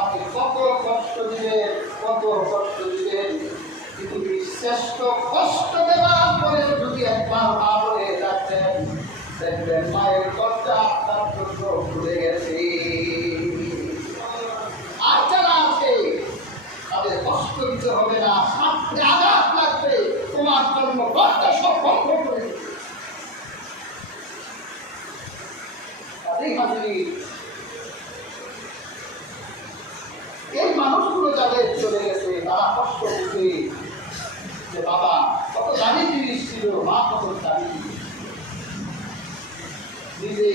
আপনি কত কষ্ট দিলেন, কত কষ্ট দিলেন, পৃথিবীর শ্রেষ্ঠ কষ্ট দেওয়ার পরে যদি একবার মা বলে যাচ্ছেন, দেখবেন মায়ের দরজা আপনার জন্য খুলে গেছে। আর যারা আছে তাদের কষ্ট দিতে হবে না, সাথে আঘাত লাগবে, তোমার জন্য দরজা সব বন্ধ করে দেবে। এই মানুষগুলো যাদের চলে গেছে তারা কষ্ট বুঝে যে বাবা কত দামি জিনিস ছিল, মা কত দামি নিজে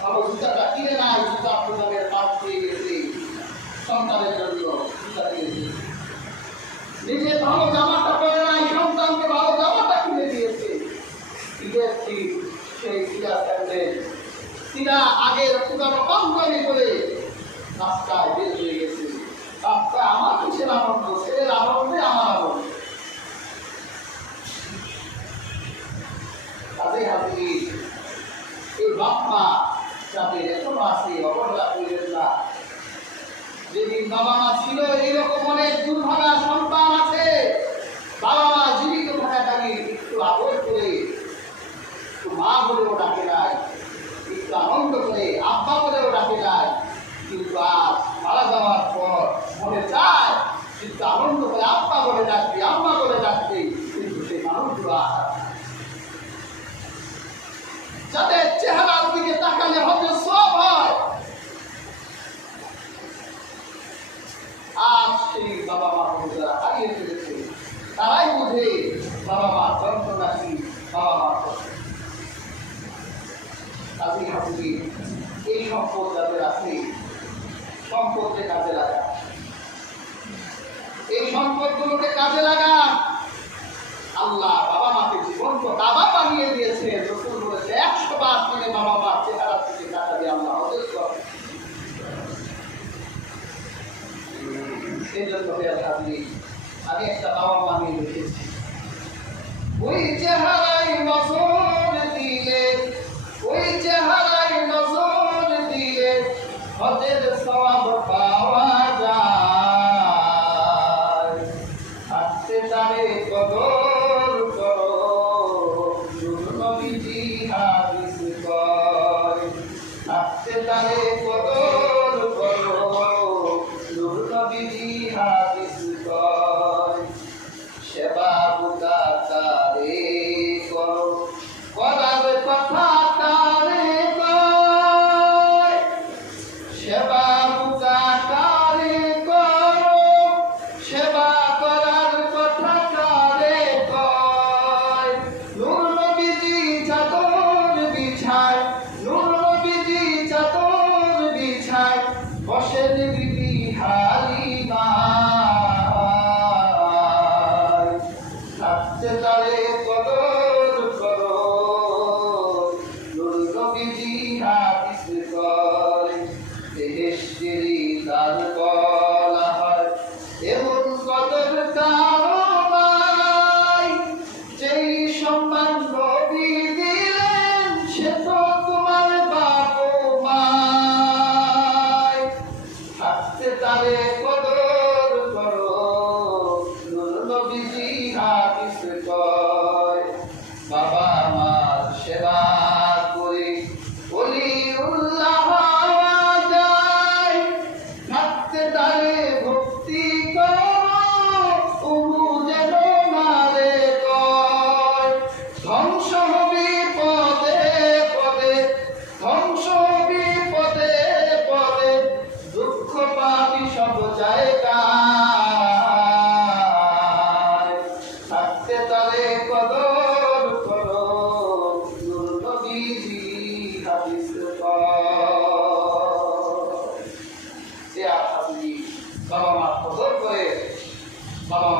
ভালো জুতাটা কিনে নাই, জুতা প্রদানের পাশ দিয়ে গেছে, সন্তানের জন্য জুতা দিয়েছে। নিজে ভালো জামাটা পরে নাই, সন্তানকে ভালো জামাটা কিনে দিয়েছে। ঈদের দিন সেই পূজা স্যান্ডেল তিনা আগের পুরানো পাঞ্জাবি করে রাস্তায় বের হয়ে গেছে। রাস্তায় আমার কিসের আনন্দ, ছেলের আনন্দে আমার আনন্দ। তাদের হাতে এই বাপমা যাদের এখনো আছে অবহেলা করলেন না। যেদিন বাবা মা ছিল এইরকম অনেক দুর্ভাগা সন্তান আছে, বাবা মা জীবিত থাকাকালীন একটু আদর করে একটু মা বলেও ডাকে নাই, একটু আনন্দ করে আব্বা বলেও ডাকে নাই, কিন্তু আজ মারা যাওয়ার পর মনে চায় একটু আনন্দ করে আব্বা বলে ডাকবে, আম্মা বলে ডাকবে, কিন্তু সেই মানুষগুলো যাদের চেহারার দিকে তাকালে হবে সব হয়, আজ সেই বাবা মা যারা হারিয়ে ফেলেছে তারাই বুঝে বাবা মার যন্ত্রণা কি, বাবা মার কষ্ট। এই সম্পদ যাদের আছে সম্পদকে কাজে লাগা, এই সম্পদগুলোকে কাজে লাগা। আল্লাহ বাবা মাকে জীবন্ত কাবা বানিয়ে দিয়েছে। রসুল বলেছে 100 বার করে বাবা মার চেহারা থেকে তাকাবে আল্লাহ ওদের করে। সেই জন্য আমি একটা বাবা মা নিয়ে রেখেছি, ওই চেহারায় নজর দিলে, ওই চেহারায় নজর দিলে হজের সওয়াব পাওয়া যায়। আসতে তারে কদর করো, নবীজি হাদিস কয়, আসতে তারে কদর